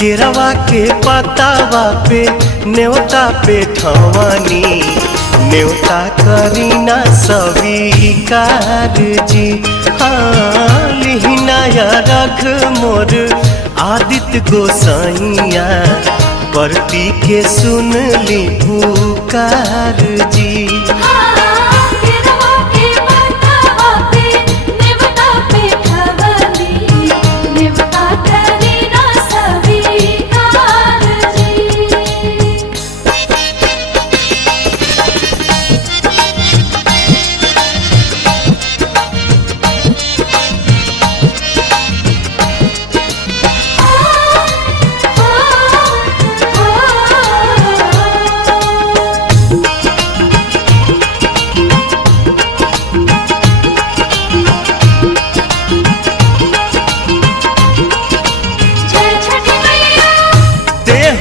केरवा के पतावा पे न्योता पे ठवानी न्योता करीना स्वीकार जी। हाँ लिहिनाया रख मोर आदित्य गोसाइया परती के सुन ली पुकार जी।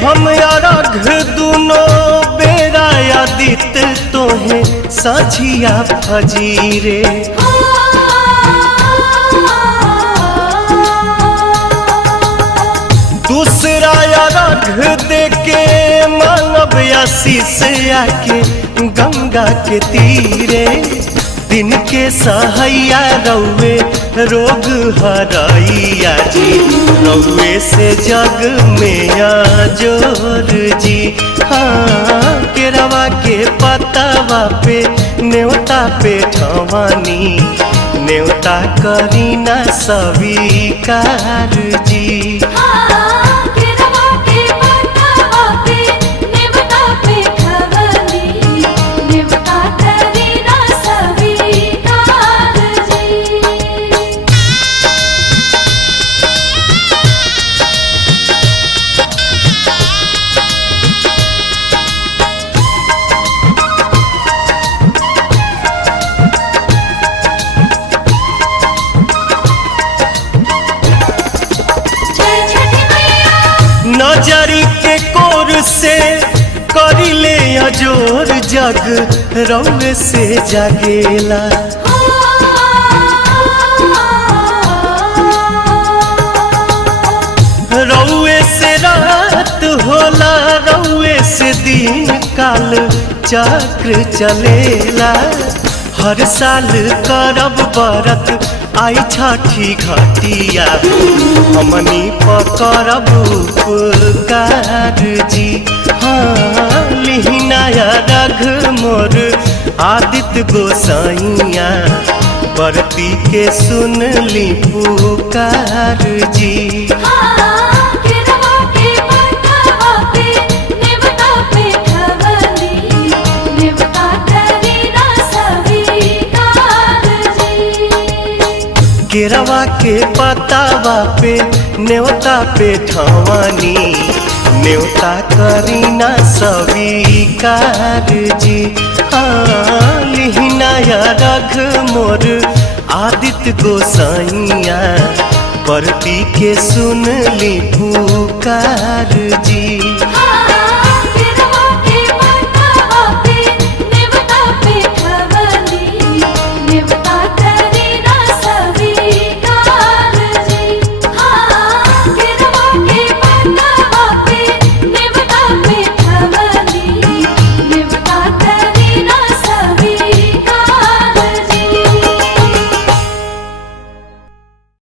हम अरघ दुनो बेरा आदित्य तोहे साझिया फजीरे। दूसरा अरघ देके मानव आशीष आके गंगा के तीरे। दिन के सहैया रौवे रोग हराइया जी रौवे से जग में जोर जी। हाँ केरवा के पतावा पे न्योता पे ठवानी न्योता करीना स्वीकार जी। नजरी के कोर से करिले अजोर जग रौवे से जागेला। रौवे से रात होला रौवे से दिन काल चक्र चलेला। हर साल करब बरत आई छठी घटिया हमनी पकड़ब उपकार जी। हाँ लिहिनाया रघ मोर आदित्य गोसाइया परती के सुन ली पुकार जी। केरवा के पतावा पे न्योता पे ठवानी न्योता करीना स्वीकार जी। हाँ लिहिनाया रघ मोर आदित्य गोसाइया परती के सुन ली पुकार जी।